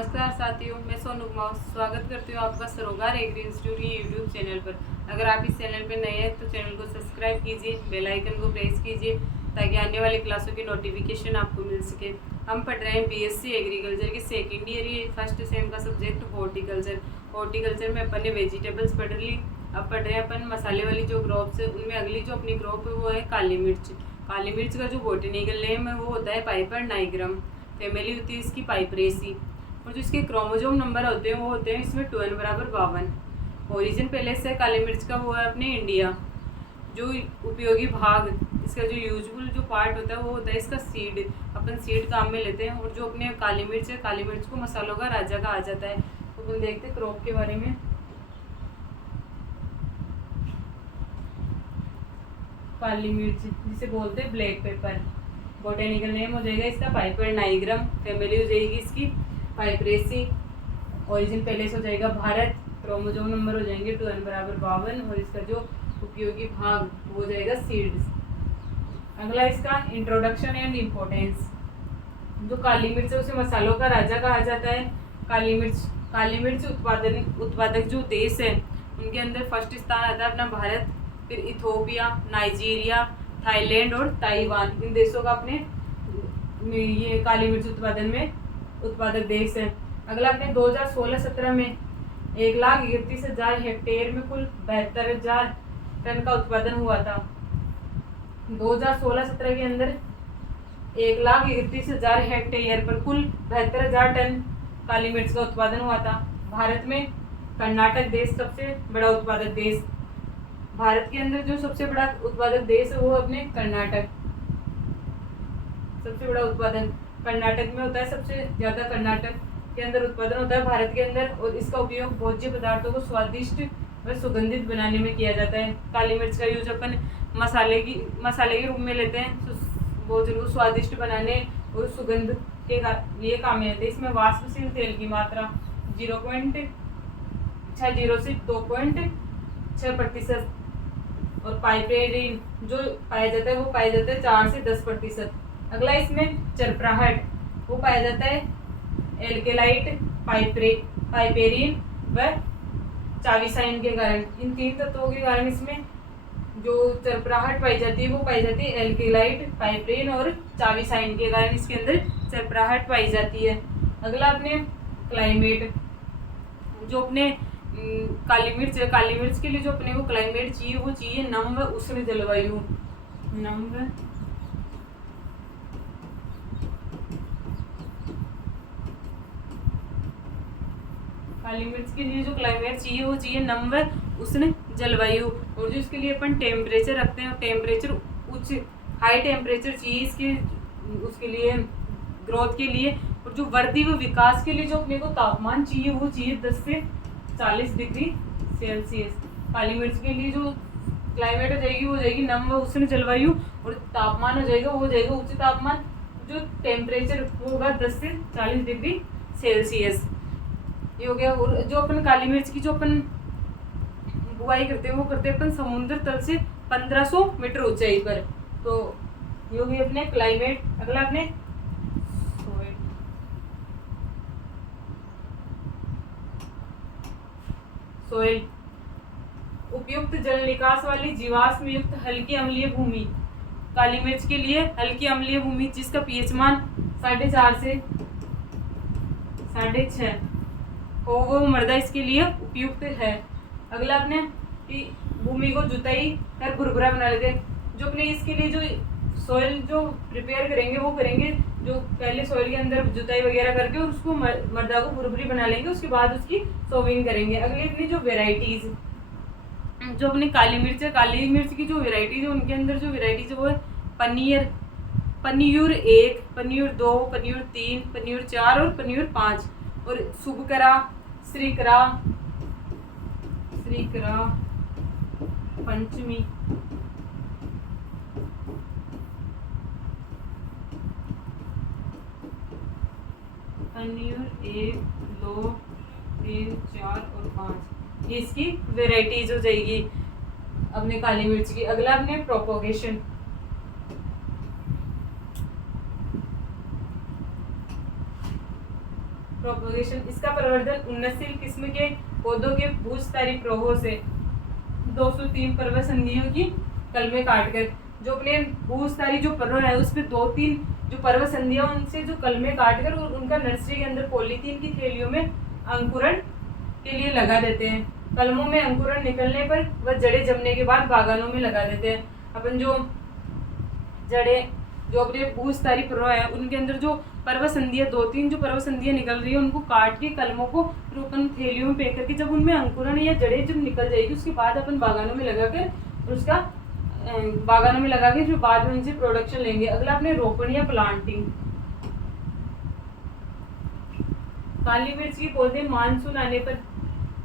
नमस्कार साथियों, मैं सोनू कुमार स्वागत करती हूँ आपका सरोगार एग्री इंस्टीट्यूट की यूट्यूब चैनल पर। अगर आप इस चैनल पर नए हैं तो चैनल को सब्सक्राइब कीजिए, बेल आइकन को प्रेस कीजिए ताकि आने वाली क्लासों की नोटिफिकेशन आपको मिल सके। हम पढ़ रहे हैं बीएससी एग्रीकल्चर की सेकेंड ईयर फर्स्ट सेम का सब्जेक्ट हॉर्टिकल्चर। हॉर्टिकल्चर में अपन ने वेजिटेबल्स पढ़ ली। अब पढ़ रहे हैं अपन मसाले वाली जो क्रॉप्स है, उनमें अगली जो अपनी क्रॉप है वो है काली मिर्च। काली मिर्च का जो बॉटनिकल नेम है वो होता है पाइपर नाइग्रम। फैमिली होती है इसकी पाइपरेसी। और जो इसके क्रोमोजोम नंबर होते हैं वो होते हैं इसमें 2n = 52। ओरिजिन पहले से काली मिर्च का वो है अपने इंडिया। जो उपयोगी भाग, इसका जो यूजफुल जो पार्ट होता है वो होता है इसका सीड। अपन सीड काम में लेते हैं। और जो अपने काली मिर्च है, काली मिर्च को मसालों का राजा कहा जाता है। तो अपन देखते हैं क्रॉप के बारे में। काली मिर्च जिसे बोलते हैं ब्लैक पेपर। बॉटेनिकल नेम हो जाएगा इसका पाइपर नाइग्रम। फैमिली हो जाएगी इसकी पाइपरेसी। ओरिजिन पहले से हो जाएगा भारत। क्रोमोजोम नंबर हो जाएंगे 2n = 52। और इसका जो उपयोगी भाग वो हो जाएगा सीड्स। अगला इसका इंट्रोडक्शन एंड इम्पोर्टेंस। जो काली मिर्च है उसे मसालों का राजा कहा जाता है। काली मिर्च उत्पादक जो देश है उनके अंदर फर्स्ट स्थान आता है अपना भारत, फिर इथोपिया, नाइजीरिया, थाईलैंड और ताइवान। इन देशों का अपने ये काली मिर्च उत्पादक देश है। अगला अपने 2016-17 में 1,31,000 हेक्टेयर में कुल 72,000 टन का उत्पादन हुआ था। 2016-17 के अंदर 1,31,000 हेक्टेयर पर कुल 72,000 टन काली मिर्च का उत्पादन हुआ था। भारत में कर्नाटक देश सबसे बड़ा उत्पादक देश। भारत के अंदर जो सबसे बड़ा उत्पादक देश है वो अपने कर्नाटक। सबसे बड़ा उत्पादन कर्नाटक में होता है। सबसे ज्यादा कर्नाटक के अंदर उत्पादन होता है भारत के अंदर। और इसका उपयोग भोज्य पदार्थों को स्वादिष्ट व सुगंधित बनाने में किया जाता है। काली मिर्च का यूज अपन मसाले के रूप में लेते हैं। वो जरूर स्वादिष्ट बनाने और सुगंध के लिए काम में आते हैं। इसमें वाष्पशील तेल की मात्रा 0.60 से 2.6%। और पाइपेरिन जो पाया जाता है वो पाया जाता है 4 से 10%। अगला इसमें चरपराहट वो पाया जाता है एल्केलाइट, पाइपेरिन व चाविसाइन के कारण। इन तीन तत्वों के कारण इसमें जो चरपराहट पाई जाती है वो पाई जाती है एल्केलाइट, पाइपेरिन और चाविसाइन के कारण इसके अंदर चरपराहट पाई जाती है। अगला अपने क्लाइमेट। जो अपने काली मिर्च है, काली मिर्च के लिए जो अपने को क्लाइमेट चाहिए वो चाहिए नम व उष्ण जलवायु। काली मिर्च के लिए जो क्लाइमेट चाहिए वो चाहिए नम व उष्ण जलवायु। और जो इसके लिए अपन टेम्परेचर रखते हैं, टेम्परेचर हाई टेम्परेचर चाहिए उसके लिए ग्रोथ के लिए। और जो वृद्धि व विकास के लिए जो अपने को तापमान चाहिए वो चाहिए 10 से 40 डिग्री सेल्सियस। काली मिर्च के लिए जो क्लाइमेट हो जाएगी वो हो जाएगी नम व उष्ण जलवायु। और तापमान हो जाएगा वो हो जाएगा उच्च तापमान। जो टेम्परेचर वो होगा 10 से 40 डिग्री सेल्सियस। ये हो गया। और जो अपन काली मिर्च की जो अपन बुआई करते हैं वो करते हैं अपन समुद्र तल से 1500 मीटर ऊंचाई पर। तो ये हो गई अपने क्लाइमेट। अगला अपने सोइल। उपयुक्त जल निकास वाली जीवाश्म युक्त हल्की अम्लीय भूमि। काली मिर्च के लिए हल्की अम्लीय भूमि जिसका पीएच मान 4.5 से 6.5 हो वो मृदा इसके लिए उपयुक्त है। अगला अपने भूमि को जुताई कर भुरभुरा बना लेते हैं। जो अपने इसके लिए जो सोइल जो प्रिपेयर करेंगे वो करेंगे जो पहले सोइल के अंदर जुताई वगैरह करके और उसको मृदा को भुरभुरी बना लेंगे। उसके बाद उसकी सोविंग करेंगे। अगली अपनी जो वेराइटीज जो अपनी काली मिर्च है, काली मिर्च की जो वेराइटीज है उनके अंदर जो वेराइटीज है वो है पनियूर 1, पनियूर 2, पनियूर 3, पनियूर 4 और पनियूर 5। और शुभकरा, श्रीकरा, पंचमी, पनियूर 1, 2, 3, 4 और 5 ये इसकी वेराइटीज हो जाएगी अपने काली मिर्च की। अगला अपने प्रोपोगेशन। प्रोपोगेशन, इसका प्रवर्धन उन्नतशील किस्म के पौधों के भूस्थायी प्रवाहों से 203 पर्वतसंधियों की कलमें काटकर, जो अपने भूस्थायी जो पर्वत है उस पे 2-3 जो पर्वतसंधियां उनसे जो कलमें काटकर और उनका नर्सरी के अंदर पॉलीथीन की थैलियों में अंकुरण के लिए लगा देते हैं। कलमों में अंकुरण निकलने पर वह जड़ें जमने के बाद बागानों में लगा देते हैं। अपन जो जड़ें जो अपने भूस्थायी पर्वत है उनके अंदर जो पर्वतसंधियां 2-3 जो पर्वतसंधियां निकल रही है उनको काट के कलमों को फिर अपन थैलियों में पैक करके जब उनमें अंकुरण या जड़ें जब निकल जाएगी उसके बाद अपन बागानों में लगाकर उसका बागानों में लगा के फिर बाद में उनसे प्रोडक्शन लेंगे। अगला अपने रोपण या प्लांटिंग। काली मिर्च के पौधे मानसून आने पर,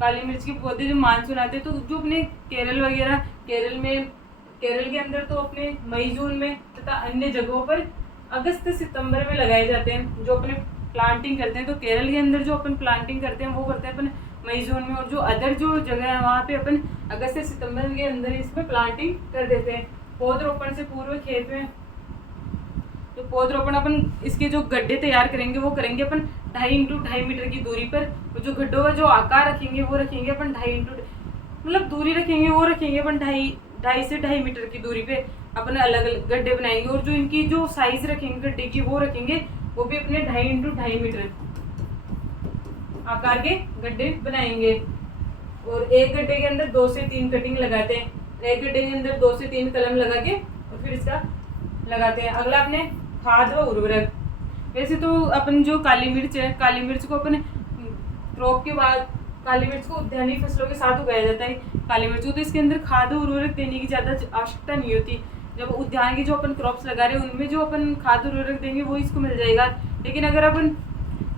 काली मिर्च के पौधे जो मानसून आते हैं तो जो अपने केरल वगैरह, केरल के अंदर तो अपने मई जून में तथा अन्य जगहों पर अगस्त सितंबर में लगाए जाते हैं जो अपने प्लांटिंग करते हैं। तो केरल के अंदर जो अपन प्लांटिंग करते हैं वो करते हैं अपन मई जून में, और जो अदर जो जगह है वहाँ पे अपन अगस्त से सितंबर के अंदर इसमें प्लांटिंग कर देते हैं। पौधरोपण से पूर्व खेत में तो पौधरोपण अपन इसके जो गड्ढे तैयार करेंगे वो करेंगे अपन 2.5 x 2.5 मीटर की दूरी पर। जो गड्ढों का जो आकार रखेंगे वो रखेंगे अपन 2.5 x मतलब दूरी रखेंगे वो रखेंगे अपन 2.5 से 2.5 मीटर की दूरी पे अपन अलग अलग गड्ढे बनाएंगे। और जो इनकी जो साइज रखेंगे गड्ढे की वो रखेंगे वो भी अपने 2.5 x 2.5 मीटर आकार के गड्ढे बनाएंगे। और एक गड्ढे के अंदर 2 से 3 कटिंग लगाते हैं, एक गड्ढे के अंदर 2 से 3 कलम लगा के और फिर इसका लगाते हैं। अगला अपने खाद व उर्वरक। वैसे तो अपन जो काली मिर्च है, काली मिर्च को अपन क्रॉप के बाद काली मिर्च को उद्यानिक फसलों के साथ उगाया जाता है काली मिर्च को, तो इसके अंदर खाद व उर्वरक देने की ज़्यादा आवश्यकता नहीं होती। जब उद्यान की जो अपन क्रॉप्स लगा रहे हैं उनमें जो अपन खाद उर्वरक देंगे वो इसको मिल जाएगा। लेकिन अगर अपन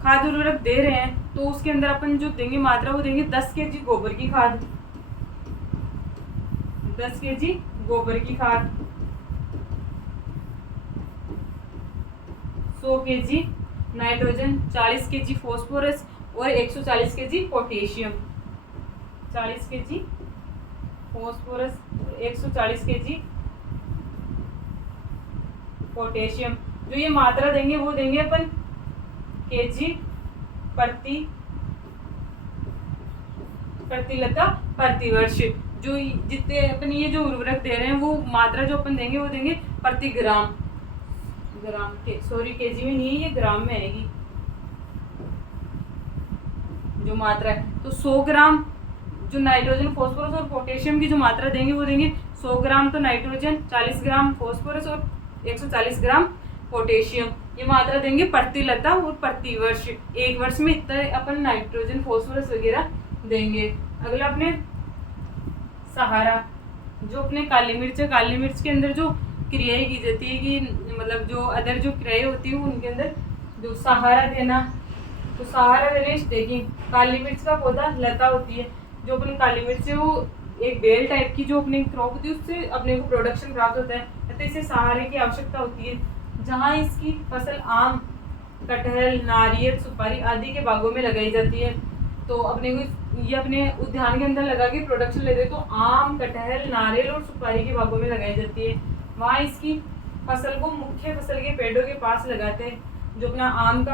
खाद उर्वरक दे रहे हैं तो उसके अंदर अपन जो देंगे मात्रा वो देंगे 10 kg गोबर की खाद, 10 kg गोबर की खाद, 100 kg नाइट्रोजन, 40 kg फॉस्फोरस और 140 kg potassium, 40 kg phosphorus, 140 kg potassium. जो ये मात्रा देंगे वो देंगे अपन केजी प्रति लता प्रति वर्ष। जो जितने अपन ये जो उर्वरक दे रहे हैं वो मात्रा जो अपन देंगे वो देंगे प्रति ग्राम, केजी में नहीं है ये ग्राम में आएगी जो मात्रा है। तो 100 ग्राम जो नाइट्रोजन फॉस्फोरस और पोटेशियम की जो मात्रा देंगे वो देंगे 100 ग्राम तो नाइट्रोजन, 40 ग्राम फॉस्फोरस और 140 ग्राम पोटेशियम। ये मात्रा देंगे प्रति लता और प्रति वर्ष, एक वर्ष में इतना अपन नाइट्रोजन फॉस्फोरस वगैरह देंगे। अगला अपने सहारा, जो अपने काली मिर्च है, काली मिर्च के अंदर जो क्रियाएं की जाती है कि मतलब जो अदर जो क्रियाएं होती है उनके अंदर जो सहारा देना, तो सहारा देने स्टेकिंग। काली मिर्च का पौधा लता होती है, जो अपन काली मिर्च है वो एक बेल टाइप की जो अपनी क्रॉप होती है उससे अपने को प्रोडक्शन प्राप्त होता है, तो इसे सहारे की आवश्यकता होती है। जहाँ इसकी फसल आम, कटहल, नारियल, सुपारी आदि के बागों में लगाई जाती है, तो अपने को ये अपने उद्यान के अंदर लगा के प्रोडक्शन लेते हैं, तो आम, कटहल, नारियल और सुपारी के बागों में लगाई जाती है। वहाँ इसकी फसल को मुख्य फसल के पेड़ों के पास लगाते हैं, जो अपना आम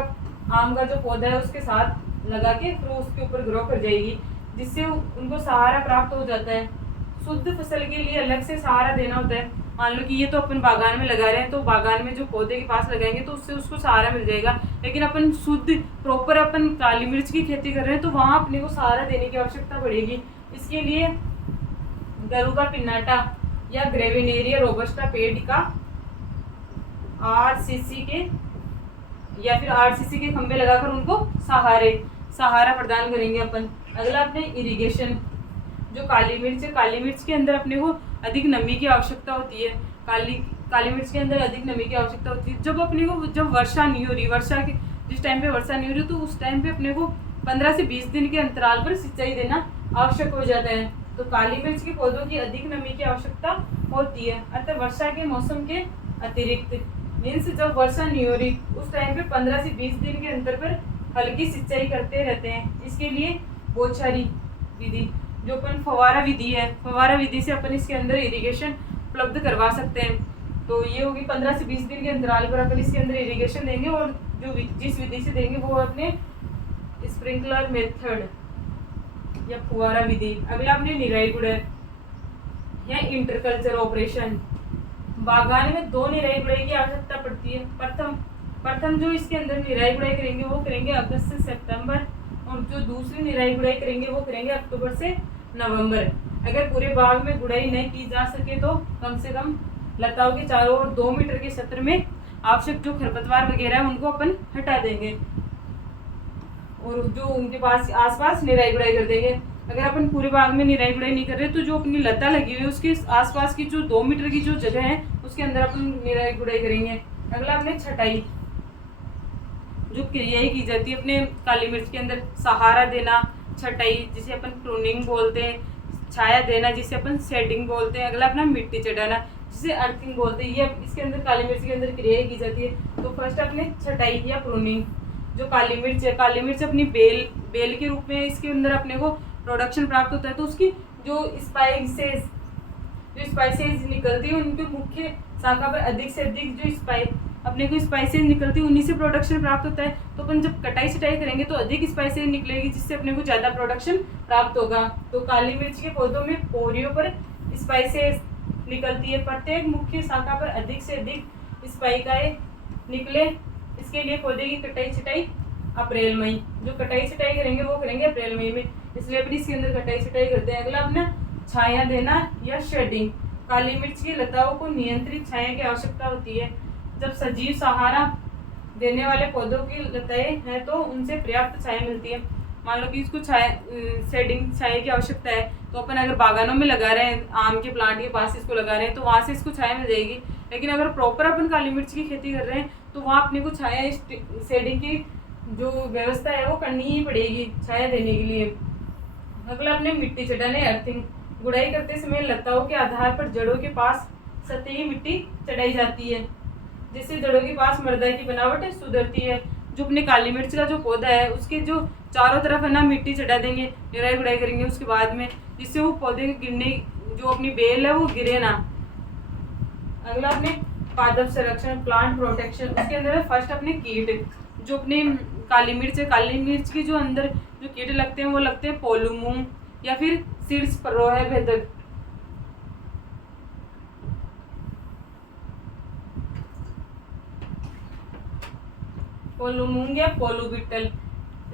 का जो पौधा है उसके साथ लगा के फिर उसके ऊपर ग्रो कर जाएगी, जिससे उनको सहारा प्राप्त हो जाता है। शुद्ध फसल के लिए अलग से सहारा देना होता है। मान लो कि ये तो अपन बागान में लगा रहे हैं, तो बागान में जो पौधे के पास लगाएंगे तो उससे उसको सहारा मिल जाएगा। लेकिन अपन शुद्ध प्रॉपर अपन काली मिर्च की खेती कर रहे हैं तो वहाँ अपने को सहारा देने की आवश्यकता पड़ेगी। इसके लिए गरु का पिन्नाटा या ग्रेविनेरिया रोबस्टा पेड़ का आरसीसी के खंभे लगाकर उनको सहारा प्रदान करेंगे अपन। अगला अपने इरिगेशन, जो काली मिर्च है, काली मिर्च के अंदर अपने को अधिक नमी की आवश्यकता होती है। काली मिर्च के अंदर अधिक नमी की आवश्यकता होती है। जब वर्षा नहीं हो रही, जिस टाइम पे वर्षा नहीं हो रही तो उस टाइम पे अपने को 15 से 20 दिन के अंतराल पर सिंचाई देना आवश्यक हो जाता है। तो काली मिर्च के पौधों की अधिक नमी की आवश्यकता होती है। अतः वर्षा के मौसम के अतिरिक्त मीन्स जब वर्षा नहीं हो रही उस टाइम पे 15 से 20 दिन के अंतर पर हल्की सिंचाई करते रहते हैं। इसके लिए बौछारी विधि, जो अपन फवारा विधि है, फवारा विधि से अपन इसके अंदर इरिगेशन उपलब्ध करवा सकते हैं। तो ये होगी 15 से 20 दिन के अंतराल पर अपन इसके अंदर इरिगेशन देंगे, और जो जिस विधि से देंगे वो अपने स्प्रिंकलर मेथड या फुहारा विधि। अगला अपने निराई गुड़ाई या इंटरकल्चर ऑपरेशन। बागान में 2 निराई गुड़ाई की आवश्यकता पड़ती है। प्रथम जो इसके अंदर निराई गुड़ाई करेंगे वो करेंगे अगस्त से सितंबर, और जो दूसरी निराई गुड़ाई करेंगे वो करेंगे अक्टूबर से नवंबर। अगर पूरे बाग में गुड़ाई नहीं की जा सके तो कम से कम लताओं के चारों ओर 2 मीटर के क्षेत्र में आवश्यक जो खरपतवार वगैरह है उनको अपन हटा देंगे, और जो उनके पास आसपास निराई गुड़ाई कर देंगे। अगर अपन पूरे बाग में निराई गुड़ाई नहीं कर रहे तो जो अपनी लता लगी हुई है उसके आसपास की जो 2 मीटर की जो जगह है उसके अंदर अपन निराई गुड़ाई करेंगे। अगला अपने छटाई जो क्रियाएं की जाती है अपने काली मिर्च के अंदर, सहारा देना छटाई जिसे अपन प्रूनिंग बोलते हैं, छाया देना जिसे अपन शेडिंग बोलते हैं, अगला अपना मिट्टी चढ़ाना जिसे अर्थिंग बोलते हैं। ये इसके अंदर काली मिर्च के अंदर क्रियाएं की जाती है। तो फर्स्ट अपने छटाई या प्रूनिंग। जो काली मिर्च है, काली मिर्च अपनी बेल के रूप में इसके अंदर अपने को प्रोडक्शन प्राप्त होता है, तो उसकी जो स्पाइसेस निकलती है उनके मुख्य शाखा पर अधिक से अधिक जो अपने को स्पाइसेस निकलती है उन्हीं से प्रोडक्शन प्राप्त होता है। तो अपन जब कटाई छटाई करेंगे तो अधिक स्पाइसेस निकलेगी जिससे अपने को ज़्यादा प्रोडक्शन प्राप्त होगा। तो काली मिर्च के पौधों में पोरियों पर स्पाइसेस निकलती है, प्रत्येक मुख्य शाखा पर अधिक से अधिक स्पाइकाएं निकले। इसके लिए पौधे की कटाई छटाई अप्रैल मई, जो कटाई छटाई करेंगे वो करेंगे अप्रैल मई में, इसलिए अपनी इसके अंदर कटाई छटाई करते हैं। अगला अपना छाया देना या शेडिंग। काली मिर्च की लताओं को नियंत्रित छाया की आवश्यकता होती है। जब सजीव सहारा देने वाले पौधों की लताएं हैं तो उनसे पर्याप्त छाया मिलती है। मान लो कि इसको शेडिंग छाया की आवश्यकता है, तो अपन अगर बागानों में लगा रहे हैं, आम के प्लांट के पास इसको लगा रहे हैं तो वहाँ से इसको छाया मिल जाएगी। लेकिन अगर प्रॉपर अपन काली मिर्च की खेती कर रहे हैं तो वहाँ अपने को छाया शेडिंग की जो व्यवस्था है वो करनी ही पड़ेगी छाया देने के लिए। अगला अपने मिट्टी चढ़ाने अर्थिंग। गुड़ाई करते समय लताओं के आधार पर जड़ों के पास सतही मिट्टी चढ़ाई जाती है, जिससे जड़ों के पास मृदा की बनावट सुधरती है। जो अपने काली मिर्च का जो पौधा है उसके जो चारों तरफ है ना मिट्टी चढ़ा देंगे, निराई गुड़ाई करेंगे उसके बाद में, जिससे वो पौधे के गिरने जो अपनी बेल है वो गिरे ना। अगला अपने पादप संरक्षण प्लांट प्रोटेक्शन। उसके अंदर है फर्स्ट अपने कीट। जो अपने काली मिर्च है, काली मिर्च के जो अंदर जो कीट लगते हैं वो लगते हैं पोलूमूंग या फिर शीर्ष परोह भेदक। पोलूमूंग या पोलूबिटल,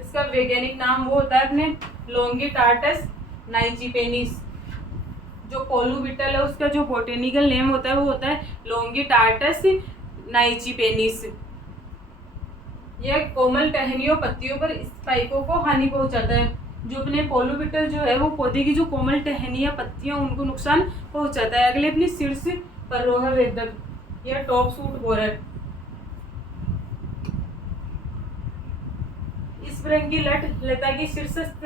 इसका वैज्ञानिक नाम वो होता है अपने लोंगिटार्टस नाइजीपेनिस। जो पोलूबिटल है उसका जो बोटेनिकल नेम होता है वो होता है लोंगिटार्टस नाइजीपेनिस। यह कोमल टहनियों पत्तियों पर स्पाइकों को हानि पहुंचाता है। जो अपने पोलूबिटल जो है वो पौधे की जो कोमल टहनियां पत्तियां उनको नुकसान पहुंचाता है। अगले अपनी शीर्ष परोह भेदक या टॉप सूट बोरर। इस रंग की लट लता की शीर्षस्थ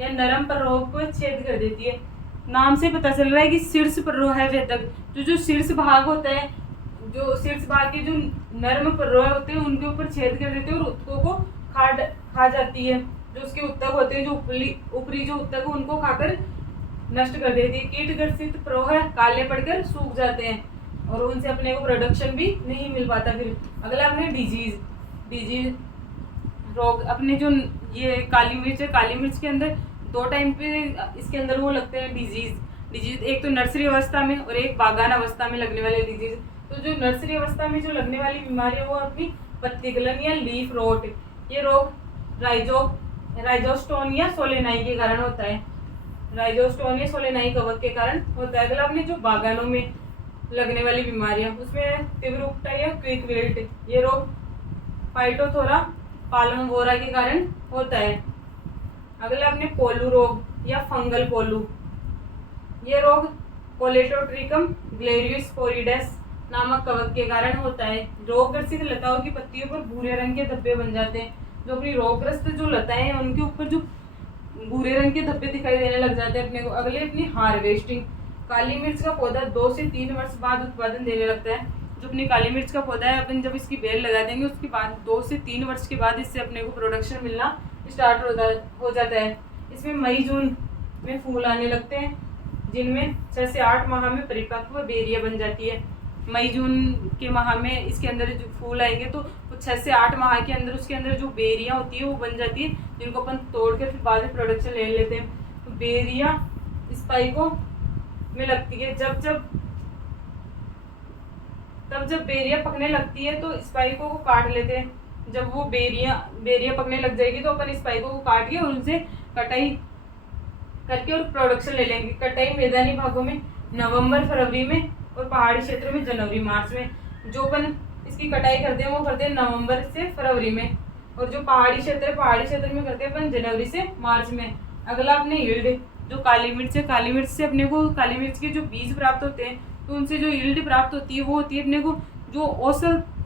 या नरम परोह को छेद कर देती है। नाम से पता चल रहा है कि शीर्ष परोह भेदक जो शीर्ष भाग होता है, जो शीर्ष भाग के जो नरम परोह होते हैं उनके ऊपर छेद कर देते हैं और उत्तकों को खा जाती है। जो उसके उत्तक होते हैं, जो ऊपरी जो उत्तक है उनको खाकर नष्ट कर देती है। कीट ग्रसित परोह काले पड़कर सूख जाते हैं और उनसे अपने को प्रोडक्शन भी नहीं मिल पाता। फिर अगला अपने डिजीज रोग। अपने जो ये काली मिर्च है, काली मिर्च के अंदर 2 टाइम पे इसके अंदर वो लगते हैं डिजीज, एक तो नर्सरी अवस्था में और एक बागान अवस्था में लगने वाले डिजीज। तो जो नर्सरी अवस्था में जो लगने वाली बीमारी है वो अपनी पत्ती गलन या लीफ रोट। ये रोग राइजोस्टोनिया सोलेनाई के कारण होता है, राइजोस्टोनिया सोलेनाई कवक के कारण होता है। अगला अपने जो बागानों में लगने वाली बीमारियां उसमें तीव्र या क्विक विल्ट। ये रोग फाइटोथोरा पाल्मोरा के कारण होता है। अगला अपने पोलू रोग या फंगल पोलू। ये रोग कोलेटोट्रिकम ग्लेरियोस्पोरिडस नामक कवक के कारण होता है। रोगग्रसित लताओं की पत्तियों पर भूरे रंग के धब्बे बन जाते हैं। जो अपनी रोगग्रस्त जो लताएं हैं उनके ऊपर जो भूरे रंग के धब्बे दिखाई देने लग जाते हैं अपने को। अगले अपनी हार्वेस्टिंग। काली मिर्च का पौधा 2 से 3 वर्ष बाद उत्पादन देने लगता है। जो अपनी काली मिर्च का पौधा है अपन जब इसकी बेल लगा देंगे उसके बाद 2 से 3 वर्ष के बाद इससे अपने को प्रोडक्शन मिलना स्टार्ट हो जाता है। इसमें मई जून में फूल आने लगते हैं, जिनमें 6 से 8 माह में परिपक्व बेरिया बन जाती है। मई जून के माह में इसके अंदर जो फूल आएंगे तो 6 से 8 माह के अंदर उसके अंदर जो बेरियां होती है वो बन जाती है, जिनको अपन तोड़ के फिर बाद में प्रोडक्शन ले लेते हैं। तो बेरियां स्पाइको में लगती है। जब बेरिया पकने लगती है तो स्पाइको को काट लेते हैं। जब वो बेरिया पकने लग जाएगी तो अपन स्पाइको को काट के और उनसे कटाई करके और प्रोडक्शन ले लेंगे। कटाई मैदानी भागों में नवंबर फरवरी में और पहाड़ी क्षेत्र में जनवरी मार्च में। जो अपन इसकी कटाई करते हैं वो करते हैं नवंबर से फरवरी में, और जो पहाड़ी क्षेत्र में करते हैं अपन जनवरी से मार्च में। अगला अपने यील्ड, जो काली मिर्च है, काली मिर्च से अपने को काली मिर्च के जो बीज प्राप्त होते हैं तो उनसे जो यील्ड प्राप्त होती है वो होती है अपने को, जो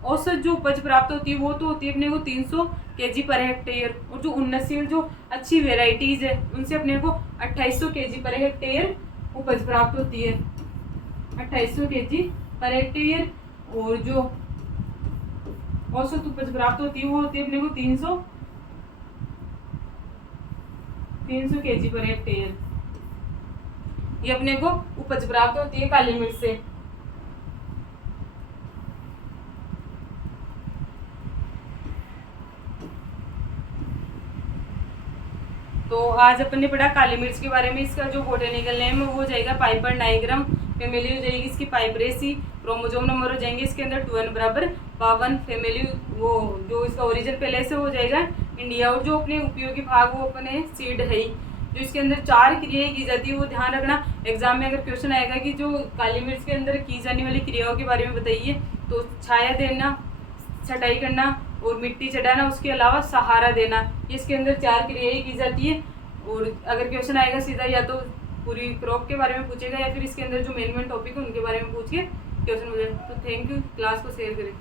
औसत जो उपज प्राप्त होती है वो तो होती है अपने को 300 kg पर हेक्टेयर, और जो उन्नतशील जो अच्छी वेराइटीज है उनसे अपने को 2800 kg पर हेक्टेयर उपज प्राप्त होती है, 2800 kg पर हेक्टेयर। और जो औसत उपज प्राप्त होती है वो होती है अपने को 300 kg पर हेक्टेयर। ये अपने को उपज प्राप्त होती है काली मिर्च से। तो आज अपन ने पढ़ा काली मिर्च के बारे में। इसका जो बोटेनिकल नेम है वो हो जाएगा पाइपर नाइग्रम, फैमिली हो जाएगी इसकी पाइपरेसी, क्रोमोजोम नंबर हो जाएंगे इसके अंदर 2n बराबर 52, फैमिली वो जो इसका ओरिजिन पहले से हो जाएगा इंडिया। और जो अपने उपयोगी भाग वो अपने सीड है, जो इसके अंदर 4 क्रियाएं की जाती है वो ध्यान रखना। एग्जाम में अगर क्वेश्चन आएगा कि जो काली मिर्च के अंदर की जाने वाली क्रियाओं के बारे में बताइए, तो छाया देना, छटाई करना और मिट्टी चढ़ाना, उसके अलावा सहारा देना, इसके अंदर 4 क्रियाएं की जाती है। और अगर क्वेश्चन आएगा सीधा या तो पूरी क्रॉप के बारे में पूछेगा या फिर इसके अंदर जो मेन टॉपिक है उनके बारे में पूछ के क्वेश्चन हो जाए। तो थैंक यू, क्लास को शेयर करें।